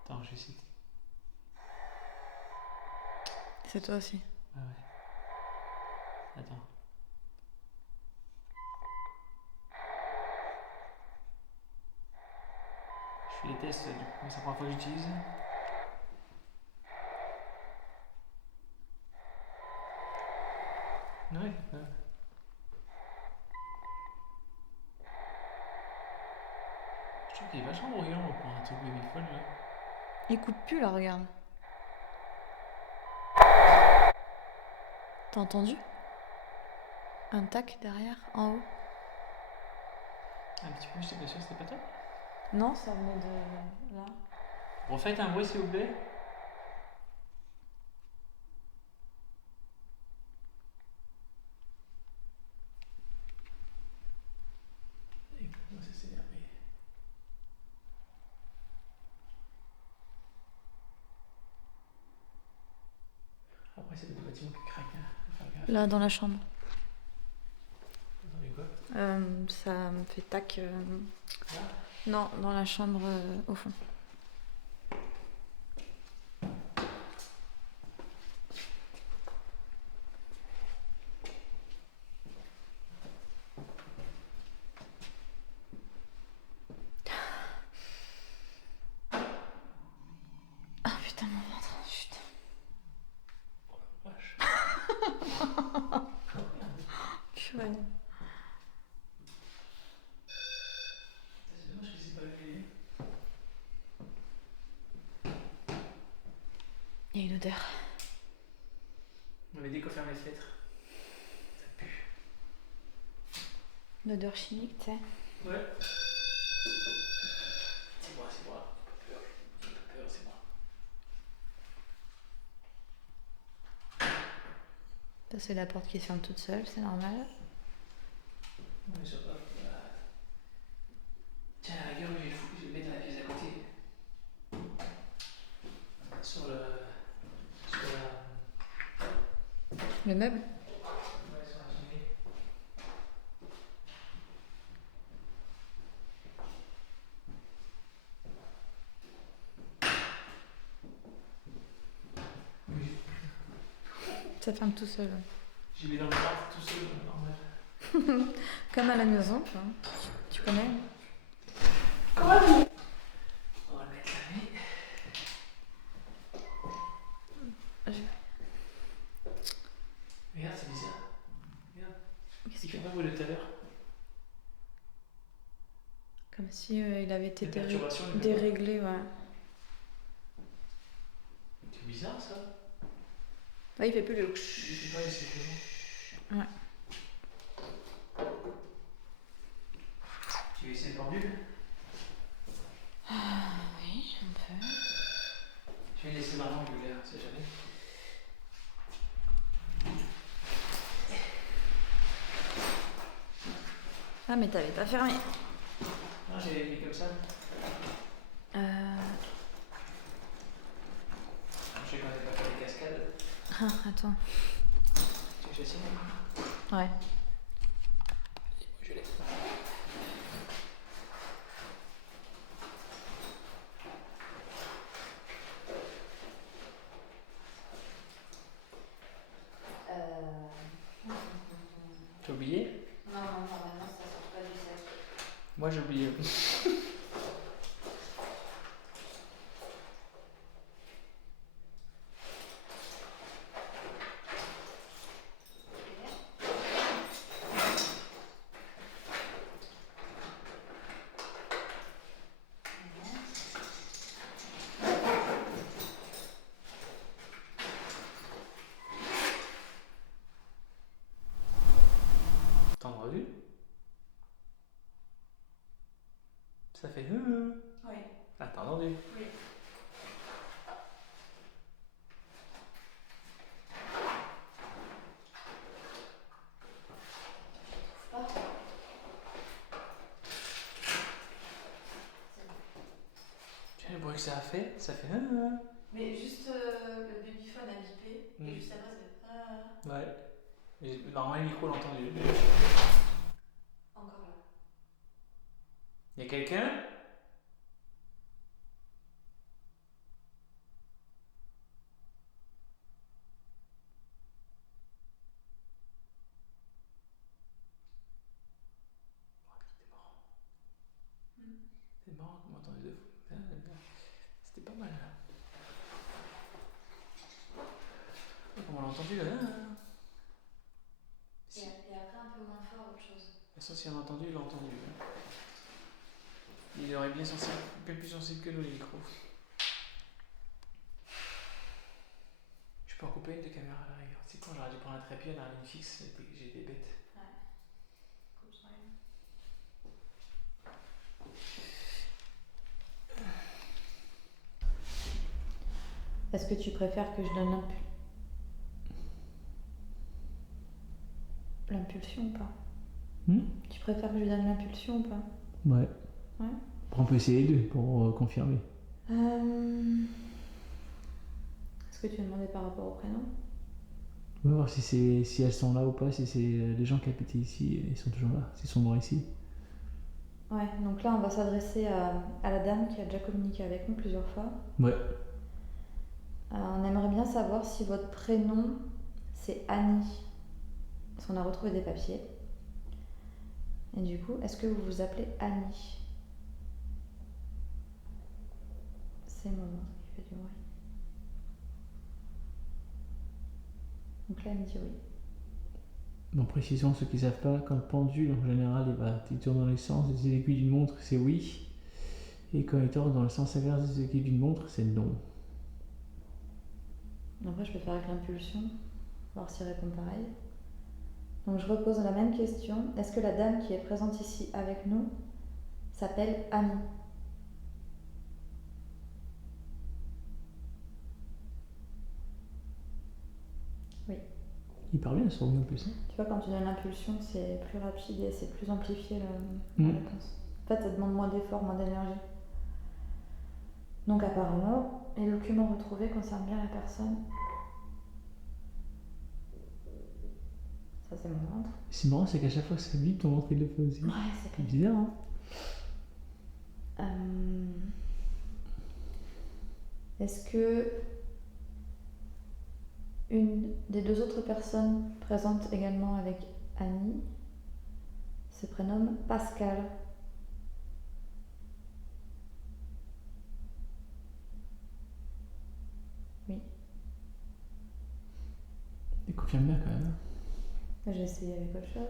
Attends, je vais essayer. C'est toi aussi. Ouais, ouais. Attends. Je fais les tests, du coup, c'est la première fois que j'utilise. Ouais. Je trouve qu'il est vachement bruyant pour un truc Babyphone là. Il coupe plus là, regarde. T'as entendu? Un tac derrière, en haut. Un petit peu, j'étais pas sûr, c'était pas toi? Non, ça venait de là. Refaites un bruit s'il vous plaît. Moi ça s'est énervé. Après c'est le bâtiment qui craque. Hein. Là, dans la chambre. Attendez quoi? Ça me fait tac. Là? Non, dans la chambre au fond. Ah putain, mon ventre, putain. Oh la vache. Purée. C'est dommage que c'est pas réveillé. Il y a une odeur. On avait dit qu'on ferme les fenêtres. Ça pue. Une odeur chimique, tu sais. Ouais. C'est moi, c'est moi. Pas peur. Pas peur, c'est moi. Ça, c'est la porte qui se ferme toute seule, c'est normal. On est sur hop là. Tiens, la rigueur, je vais le mettre dans la pièce à côté. Sur le. Sur la. Le meuble? Ouais, sur la cheminée. Oui. Ça ferme tout seul. J'y vais dans le parc tout seul, normal. Comme à la maison, quoi. Tu connais? On va le mettre là, mais. Regarde, c'est bizarre. Regarde. Qu'est-ce Il que... fait pas bruit de tout à l'heure. Comme si il avait été Une perturbation, il fait pas. déréglé, ouais. C'est bizarre ça. Ouais, il fait plus le... Je sais pas, c'est comment. Ouais. Tu veux essayer le pendule? Oui, un peu. Je vais laisser Maman lui on sait jamais. Ah, mais t'avais pas fermé. Non, j'ai mis comme ça. Euh... Je sais qu'on n'avait pas fait des cascades. Ah, attends. Tu veux que je tienne? Ouais. Je l'ai. T'as oublié? Non, normalement ça sort pas du sac. Moi j'ai oublié. T'as entendu? Ça fait. Oui. Ah, t'as entendu? Oui. Tu vois le bruit que ça a fait? Ça fait. Mais juste le babyphone a bipé et juste après c'est Ouais. Normalement, le micro l'a entendu. encore là. Y'a quelqu'un? C'est marrant qu'on m'a entendu deux fois. C'était pas mal. Comme on l'a entendu là. Et après un peu moins fort autre chose. De toute façon, si on l'a entendu, il l'a entendu. Il aurait bien plus sensible que nous, les micros. Je peux en couper une de caméra à la rigueur. C'est quand j'aurais dû prendre un trépied, on a une fixe, j'ai des bêtes. Ouais. Coupe-toi une. Est-ce que tu préfères que je donne l'impulsion ou pas? Tu préfères que je donne l'impulsion ou pas? Ouais. Ouais. On peut essayer les deux pour confirmer. Est-ce que tu veux demander par rapport au prénom? On va voir si elles sont là ou pas, si c'est les gens qui habitaient ici, ils sont toujours là, s'ils sont morts ici. Ouais, donc là on va s'adresser à la dame qui a déjà communiqué avec nous plusieurs fois. Ouais. On aimerait bien savoir si votre prénom c'est Annie. Parce qu'on a retrouvé des papiers. Et du coup, est-ce que vous vous appelez Annie? C'est mon ventre qui fait du bruit. Donc là, elle me dit oui. Bon, précision, ceux qui ne savent pas, quand le pendule en général il tourne dans les sens des aiguilles d'une montre, c'est oui. Et quand il tourne dans le sens inverse des aiguilles d'une montre, c'est non. Après, je peux faire avec l'impulsion, voir s'il répond pareil. Donc je repose la même question. Est-ce que la dame qui est présente ici avec nous s'appelle Annie? Oui. Il parle bien le souris en plus. Tu vois, quand tu donnes l'impulsion, c'est plus rapide et c'est plus amplifié la réponse. En fait, ça demande moins d'effort, moins d'énergie. Donc apparemment, les documents retrouvés concernent bien la personne. Ça, c'est mon ventre. C'est marrant, c'est qu'à chaque fois que ça vibre, ton ventre il le fait aussi. Ouais, c'est bizarre, hein. Est-ce que une des deux autres personnes présentes également avec Annie se prénomme Pascal? Oui. Il confirme bien quand même. J'ai essayé avec autre chose.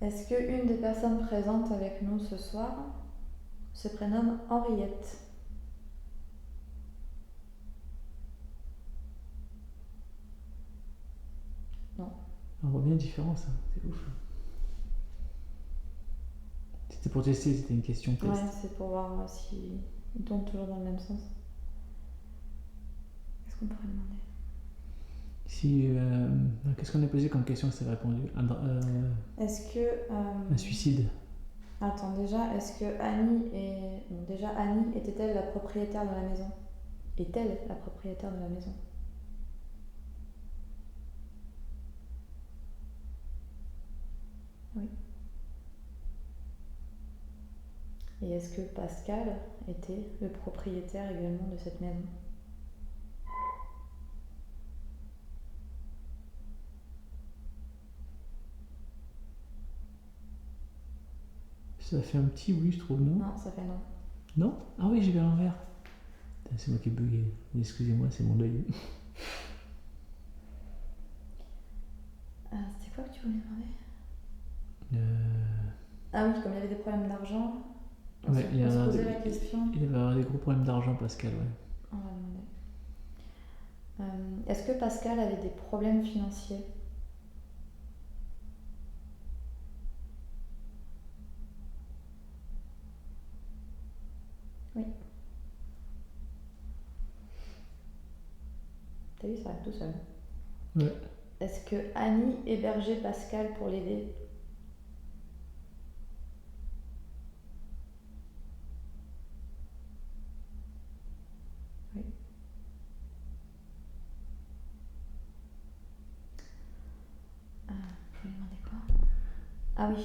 Est-ce qu'une des personnes présentes avec nous ce soir se prénomme Henriette? Non. On voit bien la différence, hein. C'est ouf. C'était pour tester, c'était une question test. Ouais, c'est pour voir si ils tournent toujours dans le même sens. Qu'est-ce qu'on pourrait demander? Qu'est-ce qu'on a posé comme question que ça a répondu? Est-ce que... Un suicide. Attends, déjà, est-ce que Annie est... Bon, déjà, Annie était-elle la propriétaire de la maison? Est-elle la propriétaire de la maison? Et est-ce que Pascal était le propriétaire également de cette maison? Ça fait un petit oui, je trouve, non? Non, ça fait non. Non? Ah oui, j'ai vu à l'envers. Putain, c'est moi qui ai bugué. Excusez-moi, c'est mon deuil. C'était quoi que tu voulais demander? Euh... Ah oui, comme il y avait des problèmes d'argent, on Ouais, se posait la question. Il avait des gros problèmes d'argent, Pascal, ouais. On va demander. Est-ce que Pascal avait des problèmes financiers? Oui. T'as vu, ça arrive tout seul. Ouais. Est-ce que Annie hébergeait Pascal pour l'aider? Oui. Je vais demander quoi? Ah oui.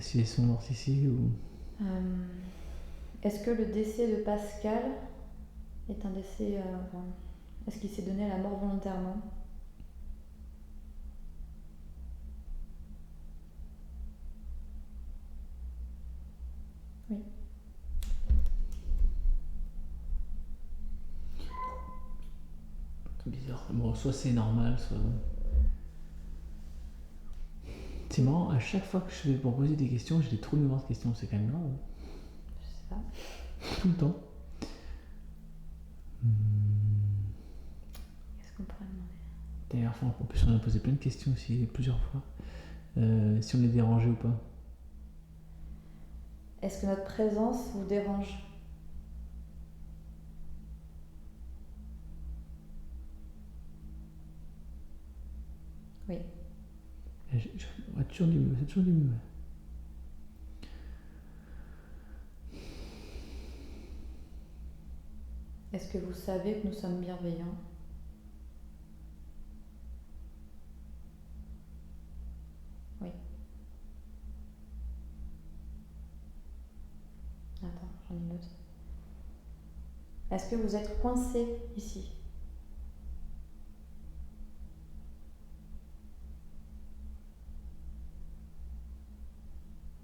Si elles sont mortes ici ou... Est-ce que le décès de Pascal est un décès... est-ce qu'il s'est donné la mort volontairement? Oui. C'est bizarre. Bon, soit c'est normal, soit... C'est marrant, à chaque fois que je vais pour poser des questions, j'ai des trous de mémoire de questions, c'est quand même grave. Je sais pas. Tout le temps. Qu'est-ce qu'on pourrait demander? D'ailleurs, en plus, on a posé plein de questions aussi, plusieurs fois. Si on est dérangé ou pas. Est-ce que notre présence vous dérange? Oui. C'est toujours du mieux, c'est toujours du mieux. Est-ce que vous savez que nous sommes bienveillants? Oui. Attends, j'en ai une autre. Est-ce que vous êtes coincé ici?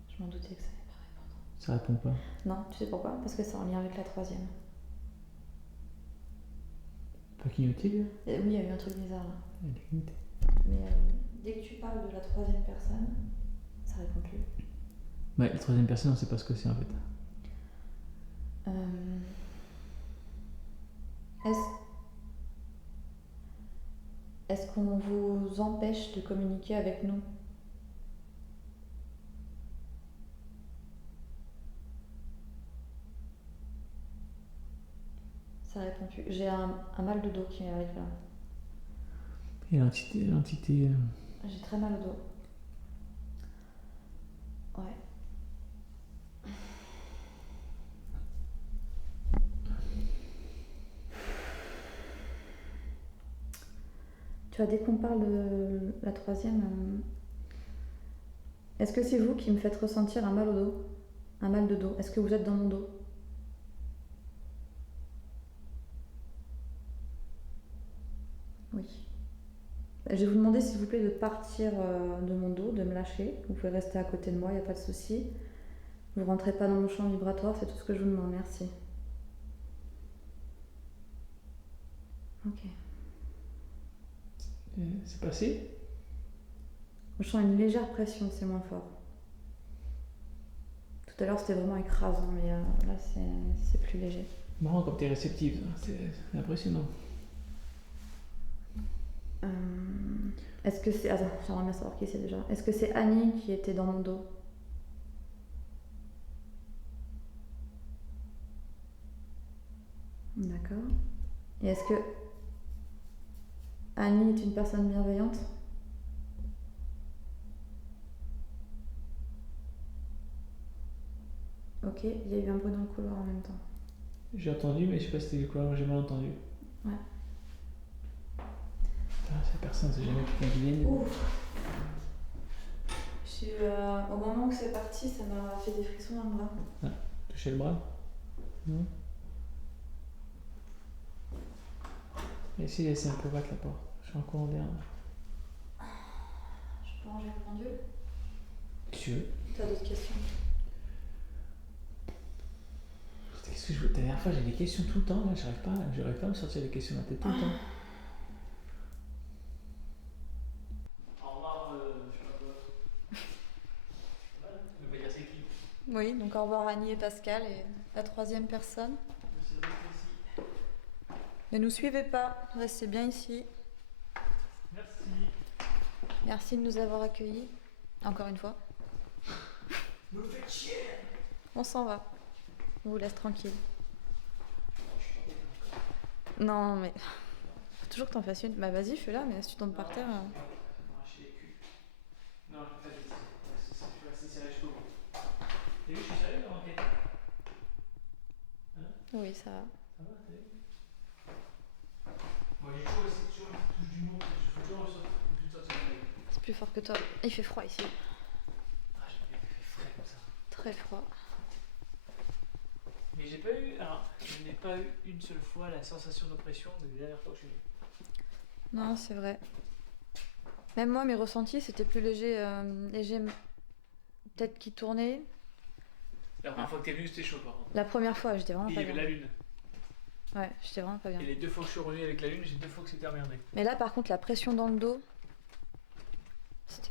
Je m'en doutais que ça allait pas répondre. Ça répond pas. Non, tu sais pourquoi? Parce que c'est en lien avec la troisième. Pas clignoté, lui? Oui, il y a eu un truc bizarre là. Elle est clignotée. Mais dès que tu parles de la troisième personne, ça répond plus. Ouais, la troisième personne, on sait pas ce que c'est en fait. Est-ce qu'on vous empêche de communiquer avec nous? Ça répond plus. J'ai un mal de dos qui arrive là. Et l'entité... J'ai très mal au dos. Ouais. Tu vois, dès qu'on parle de la troisième, est-ce que c'est vous qui me faites ressentir un mal au dos? Un mal de dos? Est-ce que vous êtes dans mon dos? Oui. Je vais vous demander s'il vous plaît de partir de mon dos, de me lâcher. Vous pouvez rester à côté de moi, il n'y a pas de souci. Vous ne rentrez pas dans mon champ vibratoire, c'est tout ce que je vous demande, merci. Ok. C'est passé? Je sens une légère pression, c'est moins fort. Tout à l'heure c'était vraiment écrasant, mais là c'est plus léger. Marrant comme t'es réceptive, c'est impressionnant. Est-ce que c'est... Attends, j'aimerais bien savoir qui c'est déjà. Est-ce que c'est Annie qui était dans mon dos? D'accord. Et est-ce que Annie est une personne bienveillante? Ok, il y a eu un bruit dans le couloir en même temps. J'ai entendu, mais je sais pas si c'était quoi, j'ai mal entendu. Ouais. Cette personne, c'est jamais quelqu'un qui vient. Au moment où c'est parti, ça m'a fait des frissons dans le bras. Ah, Toucher le bras? Non? Essayez de laisser un peu battre la porte. Je suis encore en d'air. Je peux ranger le pendule? Si tu veux. T'as d'autres questions? Qu'est-ce que je veux? La dernière fois j'ai des questions tout le temps, là j'arrive pas à me sortir des questions de la tête tout le temps. Au revoir, je sais pas quoi. Tu veux pas dire c'est qui? Oui, donc au revoir Annie et Pascal et la troisième personne. Ne nous suivez pas, restez bien ici. Merci. Merci de nous avoir accueillis, encore une fois. Vous me faites chier. On s'en va, on vous laisse tranquille. Non mais, faut toujours que t'en fasses une. Bah vas-y, fais-la, mais si tu tombes par terre... M'arracher les culs. Non, je vais pas je suis resté serré jusqu'au bout. T'as vu, je suis sérieux dans l'enquête. Oui, ça va. Ça va, t'as vu? Moi j'ai toujours essayé de touche du monde, je fais toujours une sorte de mail. C'est plus fort que toi. Il fait froid ici. Ah, j'aime bien qu'il fait frais comme ça. Très froid. Mais j'ai pas eu, alors, je n'ai pas eu une seule fois la sensation d'oppression de la dernière fois que je suis venu. Non, c'est vrai. Même moi, mes ressentis, c'était plus léger. Tête qui tournait. La première fois que t'es venu, c'était chaud par contre. La première fois, j'étais vraiment Et il pas y avait bien. la lune. Ouais, j'étais vraiment pas bien. Et les 2 fois que je suis revenu avec la lune, j'ai 2 fois que c'était emmerdé. Mais là, par contre, la pression dans le dos,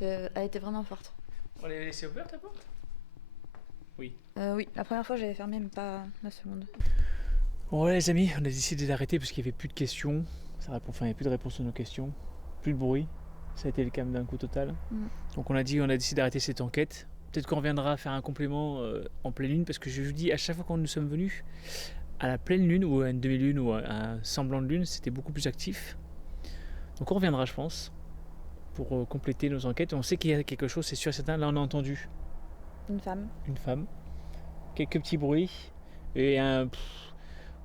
elle était vraiment forte. On l'avait laissé ouverte ta porte? Oui. Oui, la première fois, j'avais fermé, mais pas la seconde. Bon ouais les amis, on a décidé d'arrêter parce qu'il n'y avait plus de questions. Il n'y avait plus de réponses à nos questions. Plus de bruit. Ça a été le calme d'un coup total. Donc on a décidé d'arrêter cette enquête. Peut-être qu'on reviendra faire un complément en pleine lune, parce que je vous dis, à chaque fois quand nous sommes venus, à la pleine lune ou à une demi-lune ou à un semblant de lune, c'était beaucoup plus actif. Donc on reviendra, je pense, pour compléter nos enquêtes. On sait qu'il y a quelque chose, c'est sûr et certain. Là on a entendu Une femme. quelques petits bruits et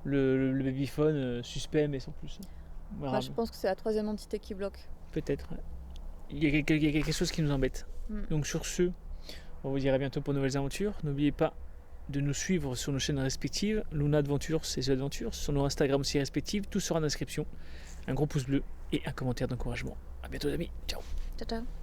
le babyphone suspect, mais sans plus. Moi, je pense que c'est la troisième entité qui bloque. Peut-être. Il y a quelque chose qui nous embête. Donc sur ce, on vous dit à bientôt pour de nouvelles aventures. N'oubliez pas de nous suivre sur nos chaînes respectives, Luna Adventures et The Adventures, sur nos Instagram aussi respectifs. Tout sera en description. Un gros pouce bleu et un commentaire d'encouragement. À bientôt les amis. Ciao. Ciao, ciao.